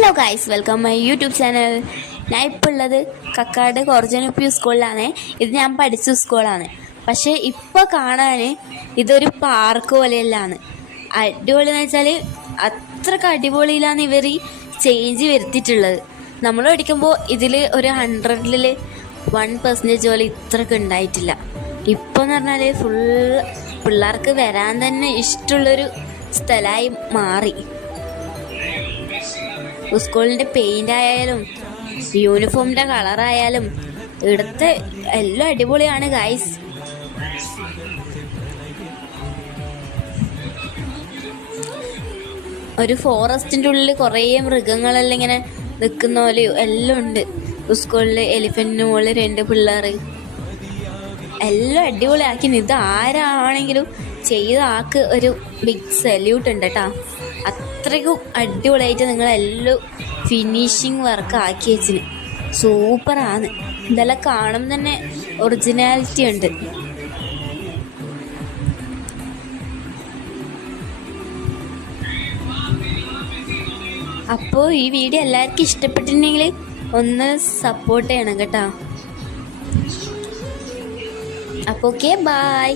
Hello guys, welcome my YouTube channel. ഞാൻ ഇപ്പോൾ ഉള്ളത് കക്കാട് കോർജനപ്പി സ്കൂളിലാണ്. ഇത് ഞാൻ പഠിച്ച സ്കൂളാണ്. പക്ഷേ ഇപ്പോൾ കാണാൻ ഇതൊരു പാർക്ക് പോലെയല്ലാണ്. അടിപൊളി എന്ന് വെച്ചാൽ അത്രക്ക് അടിപൊളിയിലാണ് ഇവർ ചേഞ്ച് വരുത്തിയിട്ടുള്ളത്. നമ്മൾ പഠിക്കുമ്പോൾ ഇതിൽ ഒരു 100ൽ 1% പോലെ ഇത്രക്ക് ഉണ്ടായിട്ടില്ല. ഇപ്പോൾ എന്ന് പറഞ്ഞാൽ ഫുൾ പിള്ളേർക്ക് വരാൻ തന്നെ ഇഷ്ടമുള്ളൊരു സ്ഥലമായി മാറി. സ്കൂളിൻ്റെ പെയിൻ്റ് ആയാലും യൂണിഫോമിൻ്റെ കളറായാലും ഇവിടുത്തെ എല്ലാം അടിപൊളിയാണ് ഗൈസ്. ഒരു ഫോറസ്റ്റിൻ്റെ ഉള്ളിൽ കുറേ മൃഗങ്ങളെല്ലാം ഇങ്ങനെ നിൽക്കുന്ന പോലെയോ എല്ലാം ഉണ്ട്. സ്കൂളിൽ എലിഫൻറ്റിന് മുകളിൽ 2 പിള്ളേർ എല്ലാം അടിപൊളിയാക്കി. ഇത് ആരാണെങ്കിലും ചെയ്ത ആൾക്ക് ഒരു ബിഗ് സല്യൂട്ട് ഉണ്ട് കേട്ടോ. അത്രയ്ക്കും അടിപൊളിയായിട്ട് നിങ്ങളെല്ലാം ഫിനിഷിങ് വർക്ക് ആക്കി വെച്ചിന്. സൂപ്പറാണ്. ഇതെല്ലാം കാണുമ്പോൾ തന്നെ ഒറിജിനാലിറ്റി ഉണ്ട്. അപ്പോൾ ഈ വീഡിയോ എല്ലാവർക്കും ഇഷ്ടപ്പെട്ടിട്ടുണ്ടെങ്കിൽ ഒന്ന് സപ്പോർട്ട് ചെയ്യണം കേട്ടോ. അപ്പോൾ ഓക്കെ, ബൈ.